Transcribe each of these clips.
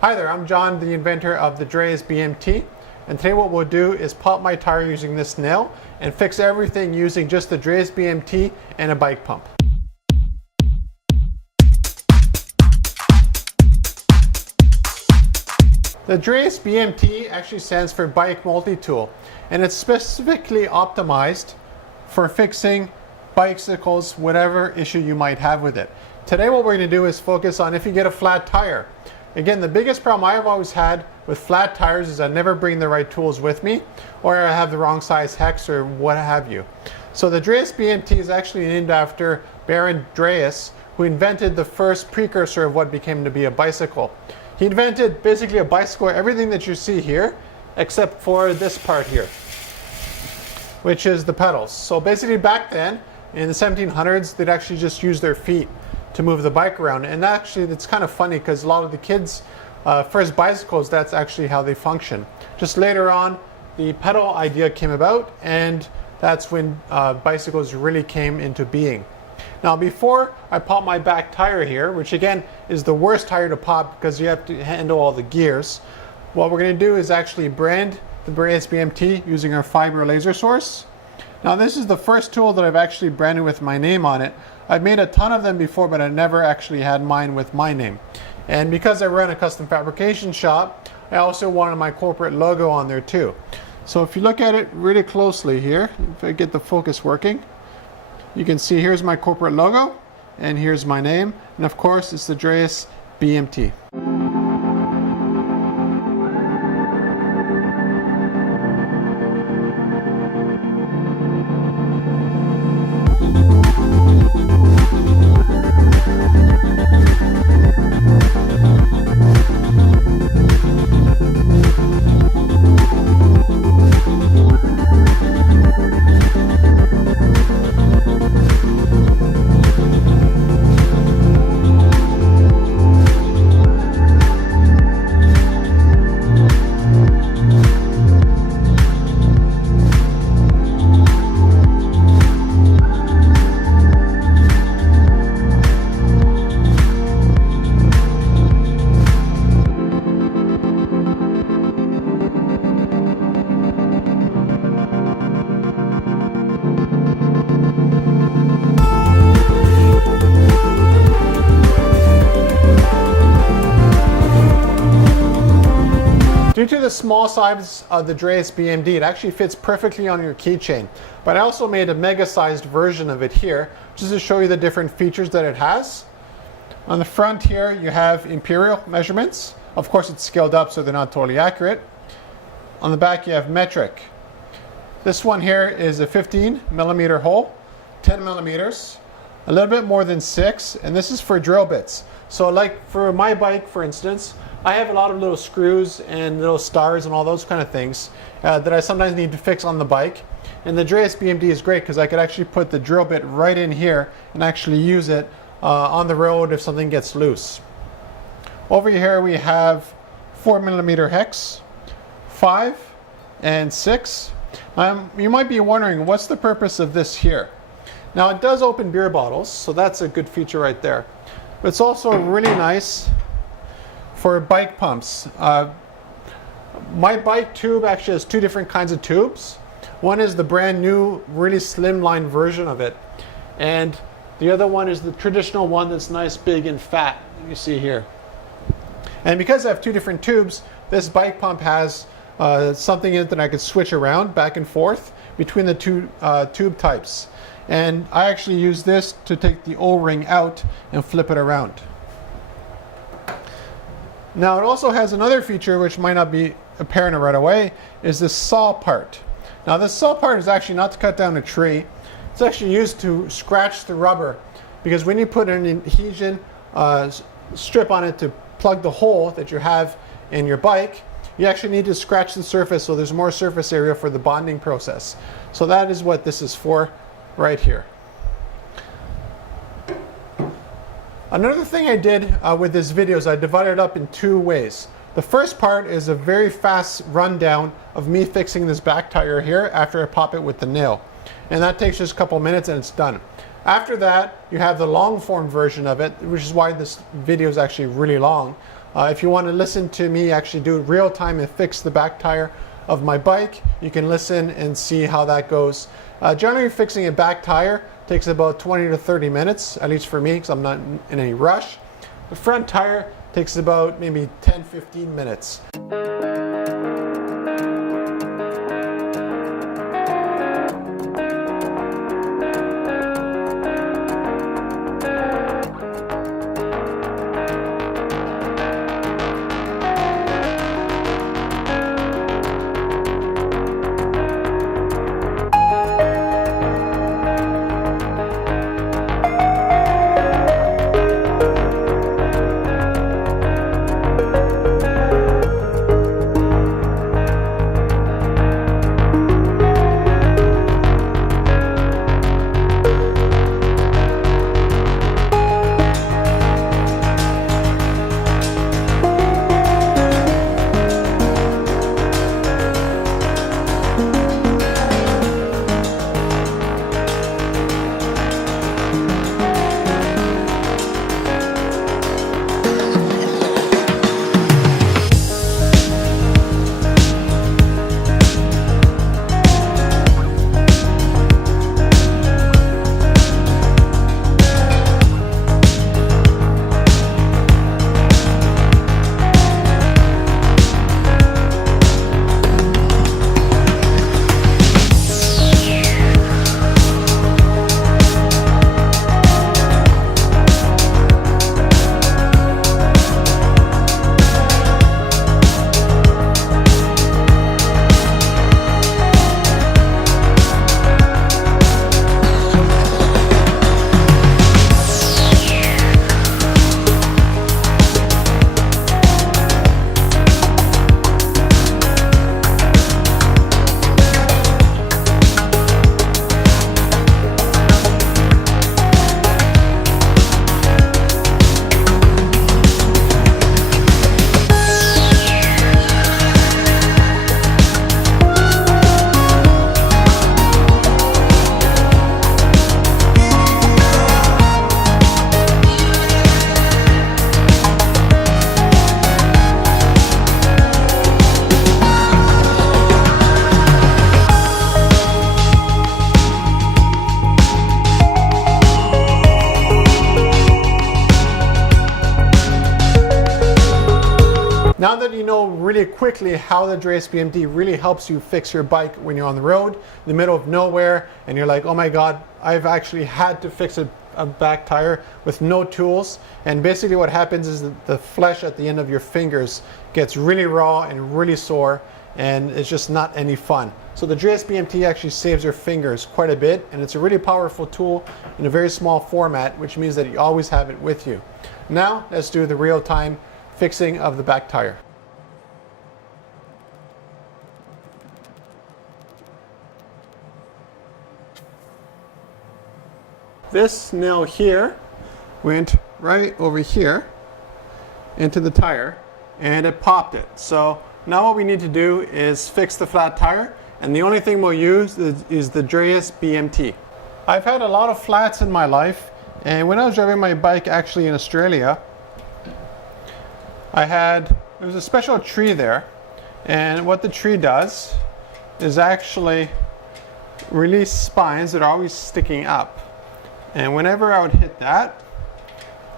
Hi there, I'm John, the inventor of the Drais BMT, and today what we'll do is pop my tire using this nail and fix everything using just the Drais BMT and a bike pump. The Drais BMT actually stands for Bike Multi-Tool, and it's specifically optimized for fixing bicycles, whatever issue you might have with it. Today what we're going to do is focus on if you get a flat tire. Again, the biggest problem I've always had with flat tires is I never bring the right tools with me, or I have the wrong size hex or what have you. So the Drais BMT is actually named after Baron Drais, who invented the first precursor of what became to be a bicycle. He invented basically a bicycle, everything that you see here, except for this part here, which is the pedals. So basically back then, in the 1700s, they'd actually just use their feet to move the bike around. And actually, it's kind of funny because a lot of the kids' first bicycles, that's actually how they function. Just later on, the pedal idea came about, and that's when bicycles really came into being. Now, before I pop my back tire here, which again is the worst tire to pop because you have to handle all the gears, what we're going to do is actually brand the Drais BMT using our fiber laser source. Now, this is the first tool that I've actually branded with my name on it. I've made a ton of them before, but I never actually had mine with my name. And because I run a custom fabrication shop, I also wanted my corporate logo on there too. So if you look at it really closely here, if I get the focus working, you can see here's my corporate logo, and here's my name, and of course it's the Drais BMT. Due to the small size of the Drais BMT, it actually fits perfectly on your keychain. But I also made a mega-sized version of it here, just to show you the different features that it has. On the front here, you have imperial measurements. Of course, it's scaled up, so they're not totally accurate. On the back, you have metric. This one here is a 15 millimeter hole, 10 millimeters, a little bit more than 6, and this is for drill bits. So like for my bike, for instance, I have a lot of little screws and little stars and all those kind of things that I sometimes need to fix on the bike. And the Drais BMT is great because I could actually put the drill bit right in here and actually use it on the road if something gets loose. Over here we have 4 millimeter hex, 5 and 6. You might be wondering, what's the purpose of this here? Now, it does open beer bottles, so that's a good feature right there. But it's also really nice for bike pumps. My bike tube actually has two different kinds of tubes. One is the brand new, really slimline version of it, and the other one is the traditional one that's nice, big, and fat, you see here. And because I have two different tubes, this bike pump has something in it that I can switch around back and forth between the two tube types. And I actually use this to take the O-ring out and flip it around. Now, it also has another feature which might not be apparent right away, is this saw part. Now, this saw part is actually not to cut down a tree. It's actually used to scratch the rubber, because when you put an adhesion strip on it to plug the hole that you have in your bike, you actually need to scratch the surface so there's more surface area for the bonding process. So that is what this is for right here. Another thing I did with this video is I divided it up in two ways. The first part is a very fast rundown of me fixing this back tire here after I pop it with the nail. And that takes just a couple minutes and it's done. After that, you have the long form version of it, which is why this video is actually really long, If you want to listen to me actually do it real time and fix the back tire of my bike, you can listen and see how that goes. Generally, fixing a back tire takes about 20 to 30 minutes, at least for me, because I'm not in any rush. The front tire takes about maybe 10-15 minutes. Now that you know really quickly how the Drais BMT really helps you fix your bike when you're on the road, in the middle of nowhere, and you're like, oh my God, I've actually had to fix a back tire with no tools. And basically what happens is that the flesh at the end of your fingers gets really raw and really sore, and it's just not any fun. So the Drais BMT actually saves your fingers quite a bit, and it's a really powerful tool in a very small format, which means that you always have it with you. Now let's do the real-time fixing of the back tire. This nail here went right over here into the tire and it popped it. So now what we need to do is fix the flat tire, and the only thing we'll use is the Drais BMT. I've had a lot of flats in my life, and when I was driving my bike actually in Australia, there was a special tree there, and what the tree does is actually release spines that are always sticking up. And whenever I would hit that,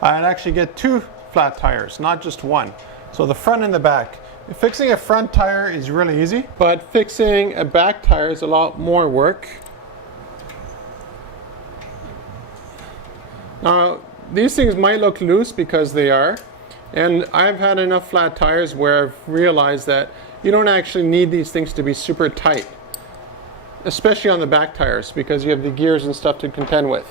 I'd actually get two flat tires, not just one. So the front and the back. Fixing a front tire is really easy, but fixing a back tire is a lot more work. Now, these things might look loose because they are, and I've had enough flat tires where I've realized that you don't actually need these things to be super tight, especially on the back tires, because you have the gears and stuff to contend with.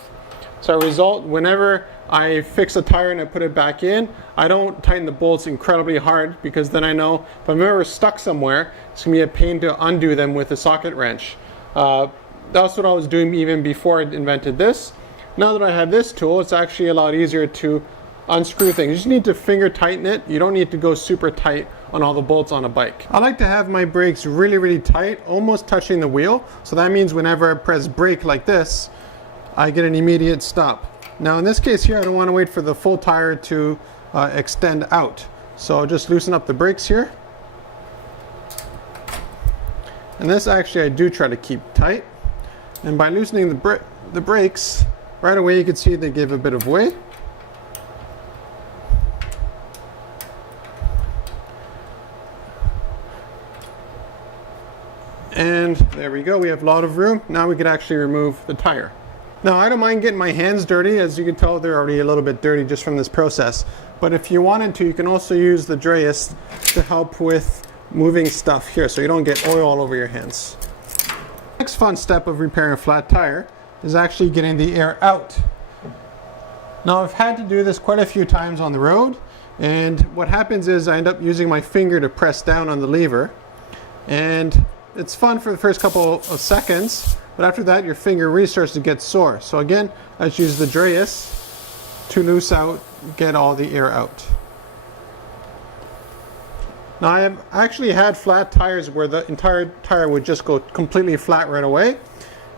So as a result, whenever I fix a tire and I put it back in, I don't tighten the bolts incredibly hard, because then I know if I'm ever stuck somewhere, it's going to be a pain to undo them with a socket wrench. That's what I was doing even before I invented this. Now that I have this tool, it's actually a lot easier to unscrew things. You just need to finger tighten it. You don't need to go super tight on all the bolts on a bike. I like to have my brakes really, really tight, almost touching the wheel. So that means whenever I press brake like this, I get an immediate stop. Now in this case here, I don't want to wait for the full tire to extend out. So just loosen up the brakes here. And this actually I do try to keep tight. And by loosening the brakes, right away you can see they give a bit of way. And there we go, we have a lot of room. Now we can actually remove the tire. Now I don't mind getting my hands dirty. As you can tell, they're already a little bit dirty just from this process. But if you wanted to, you can also use the Drais to help with moving stuff here so you don't get oil all over your hands. Next fun step of repairing a flat tire is actually getting the air out. Now I've had to do this quite a few times on the road, and what happens is I end up using my finger to press down on the lever, and it's fun for the first couple of seconds, but after that your finger really starts to get sore. So again, I just use the Drais to loose out, get all the air out. Now I have actually had flat tires where the entire tire would just go completely flat right away,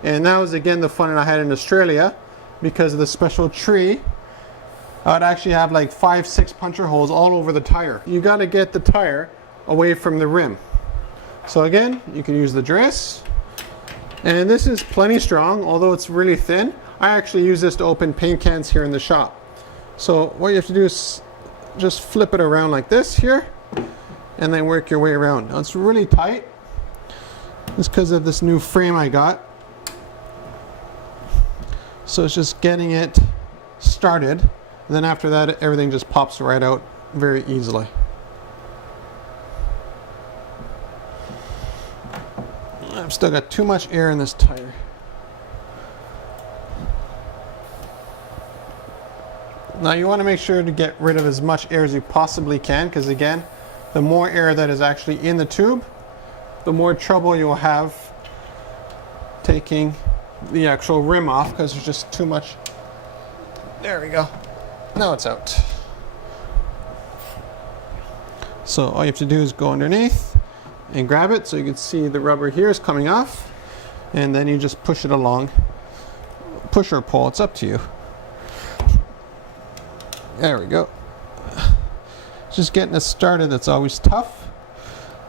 and that was again the fun that I had in Australia because of the special tree. I would actually have like 5-6 puncture holes all over the tire. You got to get the tire away from the rim. So again, you can use the Drais, and this is plenty strong, although it's really thin. I actually use this to open paint cans here in the shop. So what you have to do is just flip it around like this here, and then work your way around. Now it's really tight. It's because of this new frame I got. So it's just getting it started, and then after that everything just pops right out very easily. I've still got too much air in this tire. Now you want to make sure to get rid of as much air as you possibly can, because again, the more air that is actually in the tube, the more trouble you'll have taking the actual rim off, because there's just too much. There we go. Now it's out. So all you have to do is go underneath and grab it so you can see the rubber here is coming off, and then you just push it along. Push or pull, it's up to you. There we go. Just getting it started, that's always tough.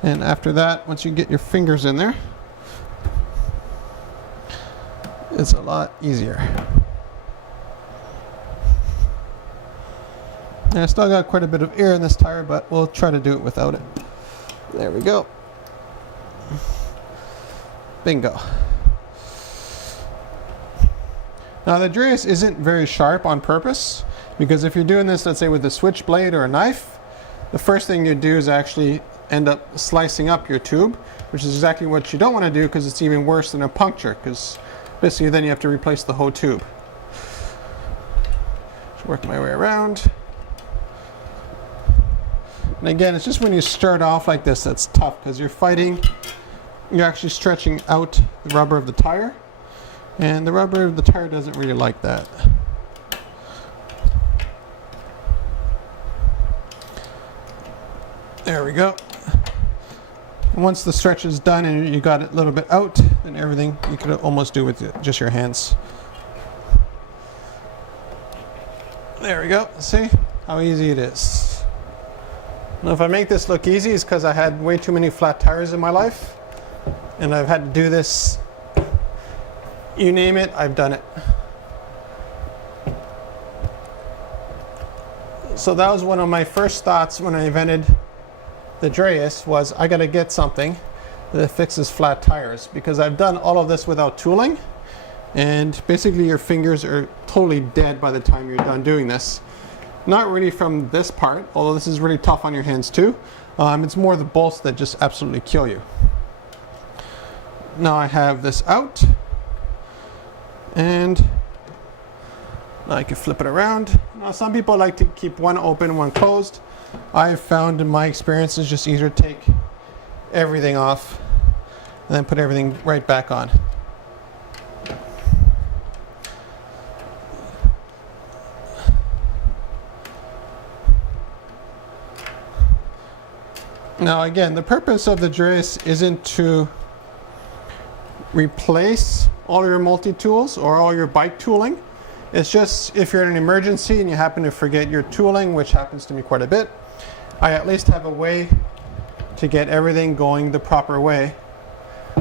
And after that, once you get your fingers in there, it's a lot easier. And I still got quite a bit of air in this tire, but we'll try to do it without it. There we go. Bingo. Now the Drais isn't very sharp on purpose, because if you're doing this, let's say with a switchblade or a knife, the first thing you do is actually end up slicing up your tube, which is exactly what you don't want to do, because it's even worse than a puncture, because basically then you have to replace the whole tube. Just work my way around. And again, it's just when you start off like this that's tough, because you're actually stretching out the rubber of the tire, and the rubber of the tire doesn't really like that. There we go. And once the stretch is done and you got it a little bit out, then everything you could almost do with just your hands. There we go. See how easy it is. Now if I make this look easy, it's because I had way too many flat tires in my life, and I've had to do this. You name it, I've done it. So that was one of my first thoughts when I invented the Drais, was I got to get something that fixes flat tires, because I've done all of this without tooling, and basically your fingers are totally dead by the time you're done doing this. Not really from this part, although this is really tough on your hands too. It's more the bolts that just absolutely kill you. Now I have this out, and now I can flip it around. Now some people like to keep one open, one closed. I've found in my experience it's just easier to take everything off and then put everything right back on. Now again, the purpose of the Drais isn't to replace all your multi-tools or all your bike tooling. It's just if you're in an emergency and you happen to forget your tooling, which happens to me quite a bit, I at least have a way to get everything going the proper way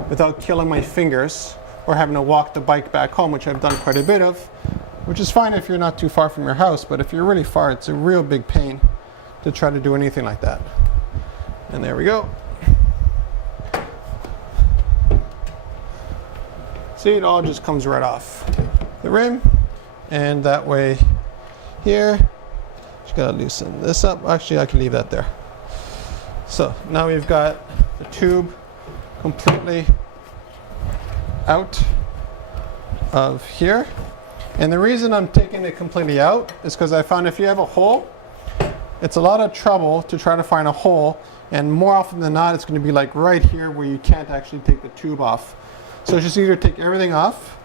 without killing my fingers or having to walk the bike back home, which I've done quite a bit of, which is fine if you're not too far from your house, but if you're really far, it's a real big pain to try to do anything like that. And there we go. See, it all just comes right off the rim, and that way here, just gotta loosen this up. Actually, I can leave that there. So now we've got the tube completely out of here. And the reason I'm taking it completely out is because I found if you have a hole, it's a lot of trouble to try to find a hole, and more often than not it's going to be like right here where you can't actually take the tube off. So it's just either take everything off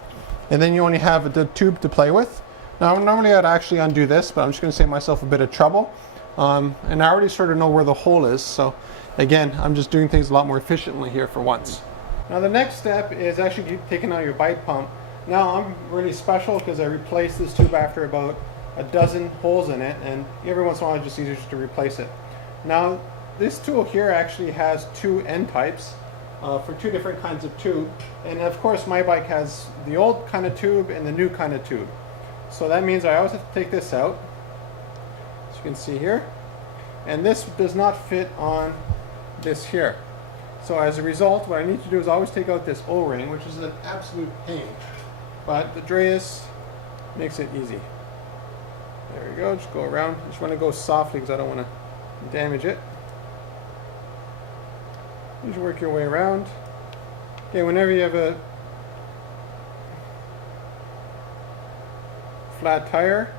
and then you only have the tube to play with. Now normally I'd actually undo this, but I'm just going to save myself a bit of trouble. And I already sort of know where the hole is, so again, I'm just doing things a lot more efficiently here for once. Now the next step is actually taking out your bike pump. Now I'm really special because I replaced this tube after about a dozen holes in it, and every once in a while it's just easier just to replace it. Now this tool here actually has two end types for two different kinds of tube, and of course my bike has the old kind of tube and the new kind of tube. So that means I always have to take this out, as you can see here, and this does not fit on this here. So as a result, what I need to do is always take out this O-ring, which is an absolute pain, but the Drais makes it easy. There we go, just go around. I just want to go softly because I don't want to damage it. Just work your way around. Okay, whenever you have a flat tire,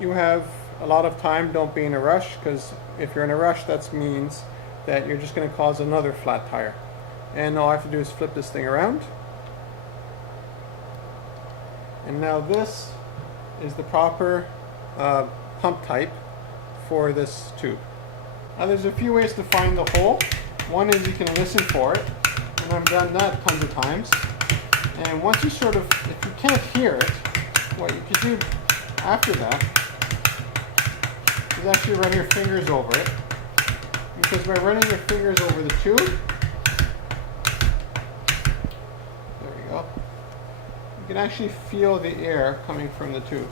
you have a lot of time. Don't be in a rush, because if you're in a rush, that means that you're just going to cause another flat tire. And all I have to do is flip this thing around. And now this is the proper pump type for this tube. Now there's a few ways to find the hole. One is you can listen for it, and I've done that tons of times. And once you sort of, if you can't hear it, what you can do after that is actually run your fingers over it. Because by running your fingers over the tube, there we go, you can actually feel the air coming from the tube.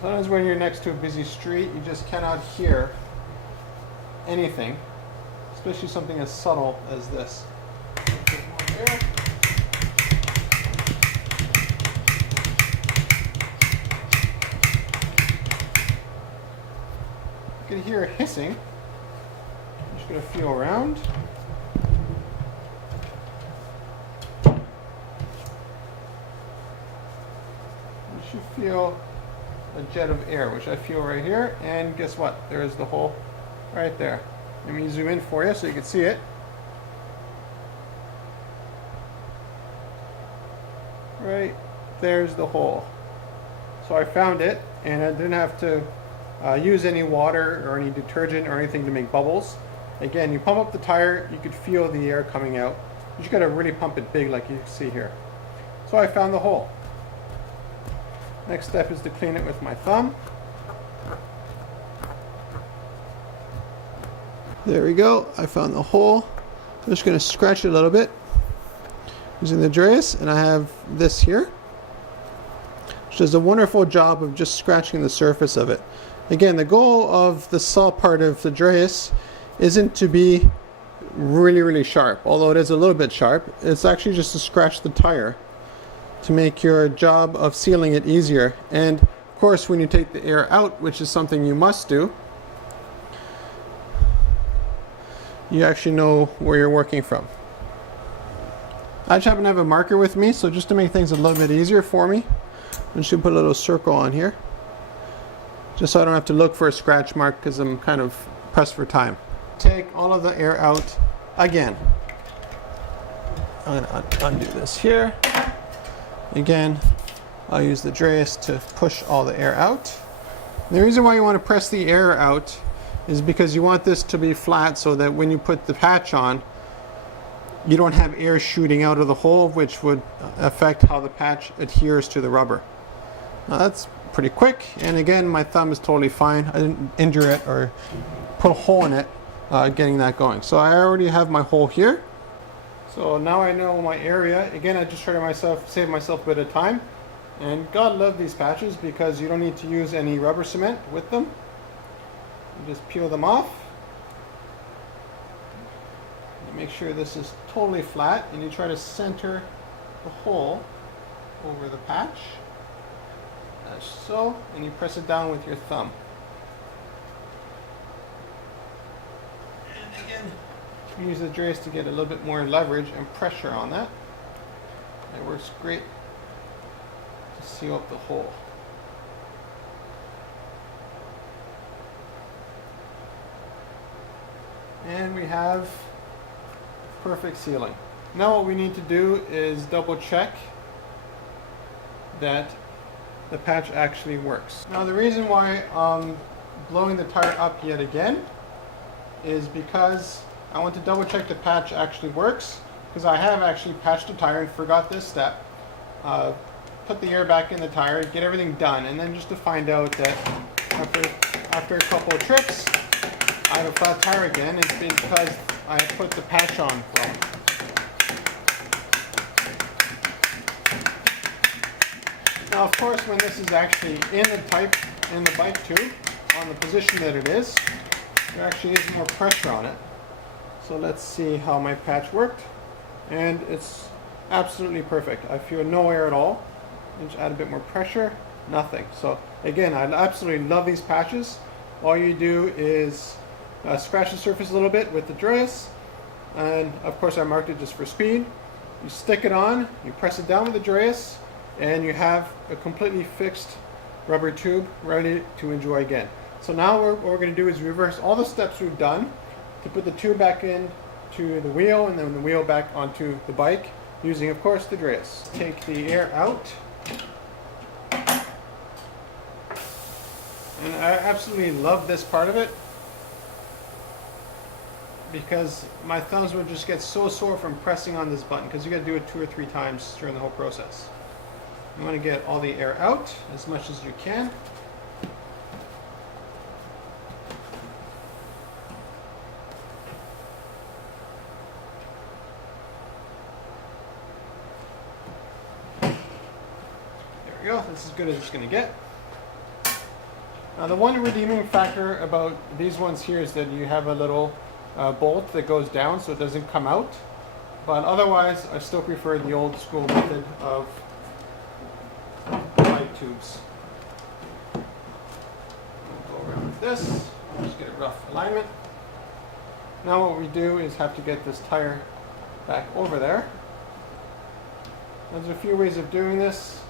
Sometimes when you're next to a busy street, you just cannot hear anything, especially something as subtle as this. Get more air. You can hear hissing. I'm just going to feel around. You should feel a jet of air, which I feel right here, and guess what? There is the hole right there. Let me zoom in for you so you can see it. Right there's the hole. So I found it, and I didn't have to use any water or any detergent or anything to make bubbles. Again, you pump up the tire, you could feel the air coming out. You just gotta really pump it big like you can see here. So I found the hole. Next step is to clean it with my thumb. There we go, I found the hole. I'm just gonna scratch it a little bit using the Drais, and I have this here, which does a wonderful job of just scratching the surface of it. Again, the goal of the saw part of the Drais isn't to be really sharp, although it is a little bit sharp. It's actually just to scratch the tire to make your job of sealing it easier. And of course, when you take the air out, which is something you must do, you actually know where you're working from. I just happen to have a marker with me, so just to make things a little bit easier for me, I'm just going to put a little circle on here, just so I don't have to look for a scratch mark because I'm kind of pressed for time. Take all of the air out again. I'm going to undo this here. Again, I'll use the Drais to push all the air out. And the reason why you want to press the air out is because you want this to be flat so that when you put the patch on, you don't have air shooting out of the hole, which would affect how the patch adheres to the rubber. Now that's pretty quick. And again, my thumb is totally fine. I didn't injure it or put a hole in it getting that going. So I already have my hole here. So now I know my area. Again, I just try to save myself a bit of time. And God love these patches because you don't need to use any rubber cement with them. You just peel them off. You make sure this is totally flat, and you try to center the hole over the patch. As so, and you press it down with your thumb. And again, you use the Drais to get a little bit more leverage and pressure on that. It works great to seal up the hole. And we have perfect sealing. Now what we need to do is double check that the patch actually works. Now the reason why I'm blowing the tire up yet again is because I want to double check the patch actually works, because I have actually patched the tire and forgot this step. Put the air back in the tire, get everything done, and then just to find out that after a couple of trips I have a flat tire again, it's because I put the patch on wrong. Now, of course, when this is actually in the bike tube, on the position that it is, there actually is more pressure on it. So let's see how my patch worked. And it's absolutely perfect. I feel no air at all. And just add a bit more pressure, nothing. So again, I absolutely love these patches. All you do is scratch the surface a little bit with the Drais. And of course, I marked it just for speed. You stick it on, you press it down with the Drais, and you have a completely fixed rubber tube ready to enjoy again. So now what we're going to do is reverse all the steps we've done to put the tube back into the wheel and then the wheel back onto the bike using, of course, the Drais. Take the air out. And I absolutely love this part of it because my thumbs would just get so sore from pressing on this button, because you got to do it 2 or 3 times during the whole process. You want to get all the air out as much as you can. There we go. That's as good as it's going to get. Now the one redeeming factor about these ones here is that you have a little bolt that goes down so it doesn't come out. But otherwise, I still prefer the old school method of bike tubes. We'll go around with this, just get a rough alignment. Now what we do is have to get this tire back over there. There's a few ways of doing this.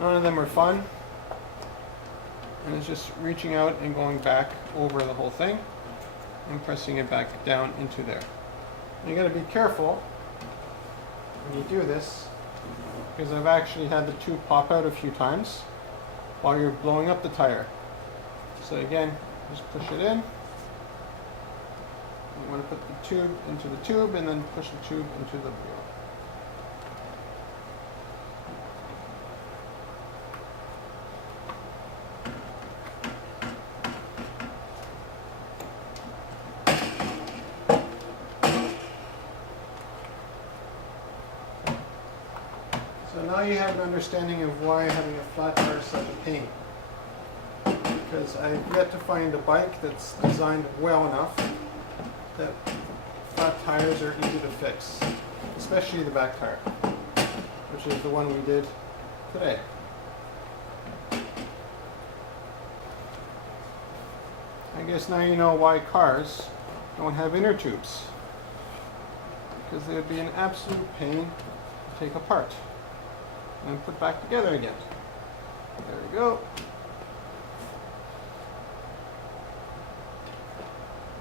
None of them are fun. And it's just reaching out and going back over the whole thing and pressing it back down into there. You got to be careful when you do this, because I've actually had the tube pop out a few times while you're blowing up the tire. So again, just push it in. You want to put the tube into the tube and then push the tube into the wheel. So now you have an understanding of why having a flat tire is such a pain. Because I've yet to find a bike that's designed well enough that flat tires are easy to fix, especially the back tire, which is the one we did today. I guess now you know why cars don't have inner tubes, because they would be an absolute pain to take apart and put back together again. There we go.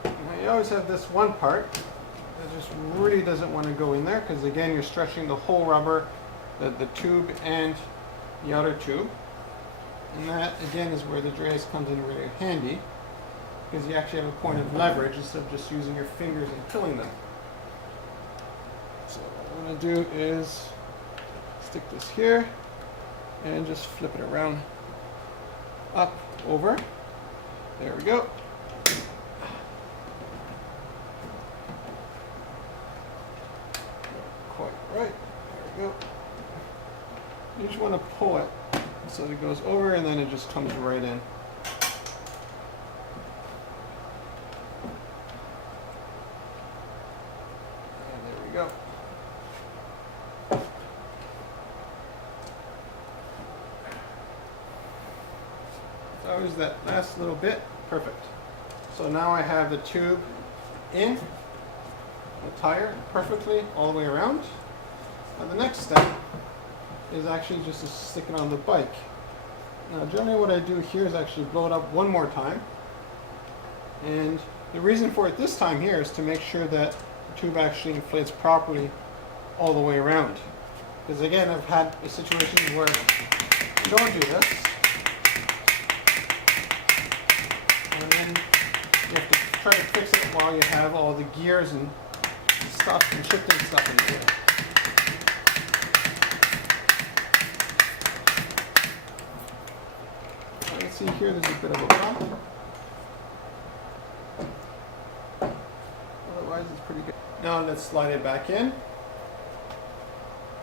Now you always have this one part that just really doesn't want to go in there, because again you're stretching the whole rubber, the tube and the outer tube. And that again is where the Drais comes in really handy, because you actually have a point of leverage instead of just using your fingers and pulling them. So what I'm going to do is stick this here and just flip it around up, over. There we go. Quite right. There we go. You just want to pull it so it goes over and then it just comes right in. Go. So always that last little bit, perfect. So now I have the tube in the tire perfectly all the way around. Now the next step is actually just to stick it on the bike. Now generally what I do here is actually blow it up one more time. And the reason for it this time here is to make sure that the tube actually inflates properly all the way around. Because again, I've had a situation where you don't do this, and then you have to try to fix it while you have all the gears and stuff and shifting stuff in there. You can see here there's a bit of a bump. Otherwise it's pretty good. Now let's slide it back in.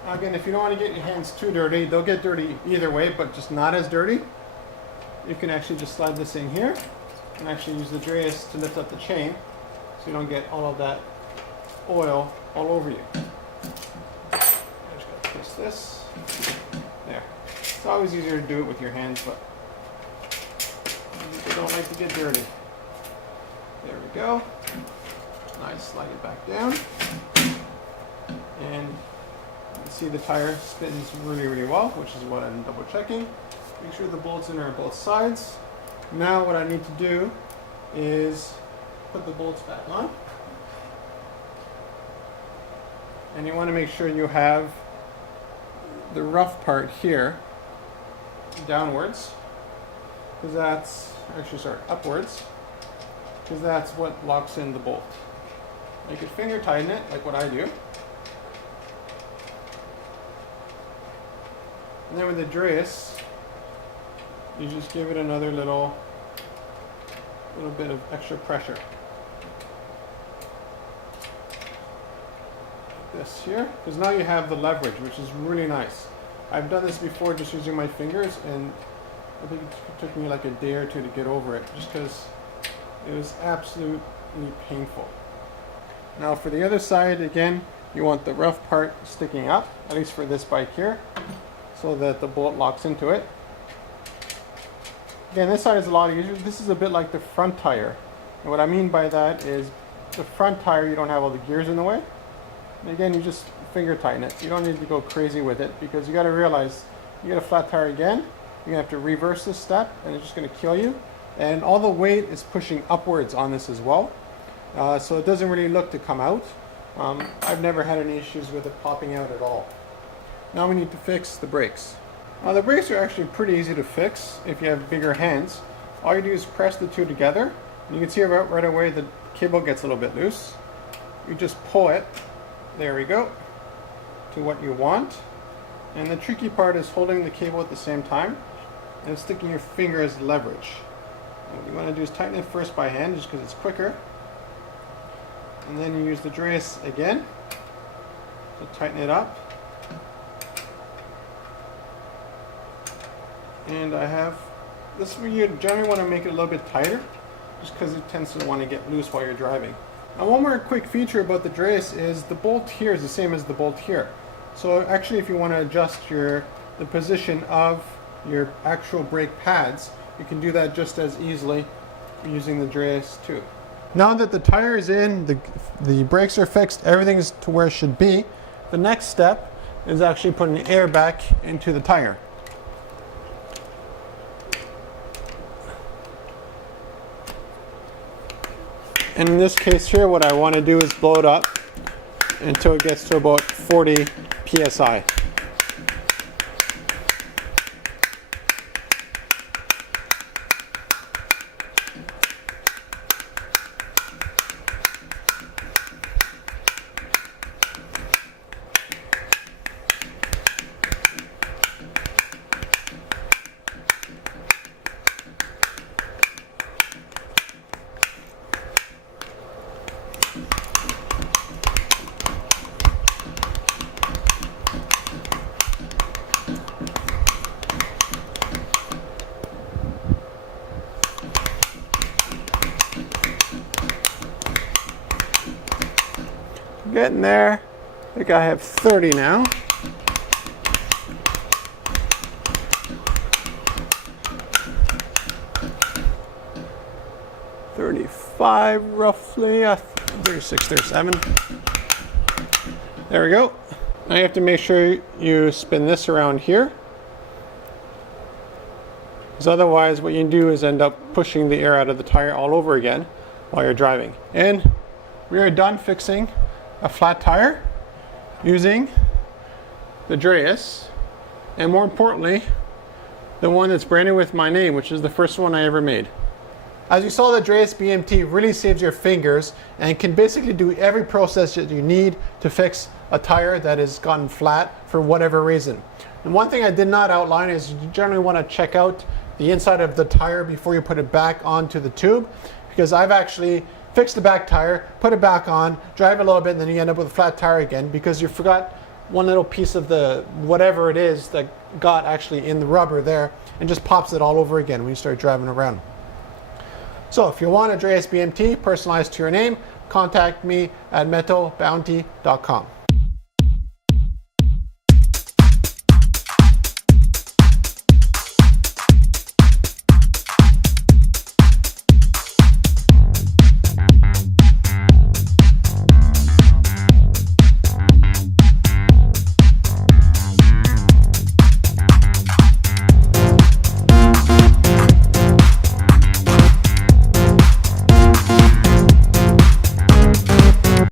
Again, if you don't want to get your hands too dirty, they'll get dirty either way, but just not as dirty. You can actually just slide this in here and actually use the Drais to lift up the chain so you don't get all of that oil all over you. I just got to twist this. There. It's always easier to do it with your hands, but people don't like to get dirty. There we go. Nice, slide it back down. And you can see the tire spins really, really well, which is what I'm double checking. Make sure the bolts in are on both sides. Now what I need to do is put the bolts back on. And you want to make sure you have the rough part here downwards, because that's, actually sorry, upwards, because that's what locks in the bolt. You could finger tighten it, like what I do. And then with the Drais, you just give it another little bit of extra pressure. Like this here, because now you have the leverage, which is really nice. I've done this before just using my fingers, and I think it took me like a day or two to get over it, just because it was absolutely painful. Now for the other side, again, you want the rough part sticking up, at least for this bike here, so that the bolt locks into it. Again, this side is a lot easier. This is a bit like the front tire. And what I mean by that is the front tire, you don't have all the gears in the way. And again, you just finger tighten it. You don't need to go crazy with it, because you got to realize you get a flat tire again, you're going to have to reverse this step, and it's just going to kill you. And all the weight is pushing upwards on this as well. So it doesn't really look to come out. I've never had any issues with it popping out at all. Now we need to fix the brakes. The brakes are actually pretty easy to fix if you have bigger hands. All you do is press the two together. And you can see right away the cable gets a little bit loose. You just pull it, there we go, to what you want. And the tricky part is holding the cable at the same time and sticking your finger as leverage. And what you want to do is tighten it first by hand, just because it's quicker. And then you use the Drais again to tighten it up. And I have this where you generally want to make it a little bit tighter, just because it tends to want to get loose while you're driving. Now one more quick feature about the Drais is the bolt here is the same as the bolt here. So actually if you want to adjust the position of your actual brake pads, you can do that just as easily using the Drais too. Now that the tire is in, the brakes are fixed, everything is to where it should be, the next step is actually putting air back into the tire. And in this case here, what I want to do is blow it up until it gets to about 40 psi. Getting there. I think I have 30 now. $35 roughly, 36, 37. There we go. Now you have to make sure you spin this around here, because otherwise what you do is end up pushing the air out of the tire all over again while you're driving. And we are done fixing a flat tire using the Drais, and more importantly, the one that's branded with my name, which is the first one I ever made. As you saw, the Drais BMT really saves your fingers and can basically do every process that you need to fix a tire that has gotten flat for whatever reason. And one thing I did not outline is you generally want to check out the inside of the tire before you put it back onto the tube, because I've actually fixed the back tire, put it back on, drive a little bit, and then you end up with a flat tire again because you forgot one little piece of the whatever it is that got actually in the rubber there, and just pops it all over again when you start driving around. So if you want a Drais BMT personalized to your name, contact me at metalbounty.com.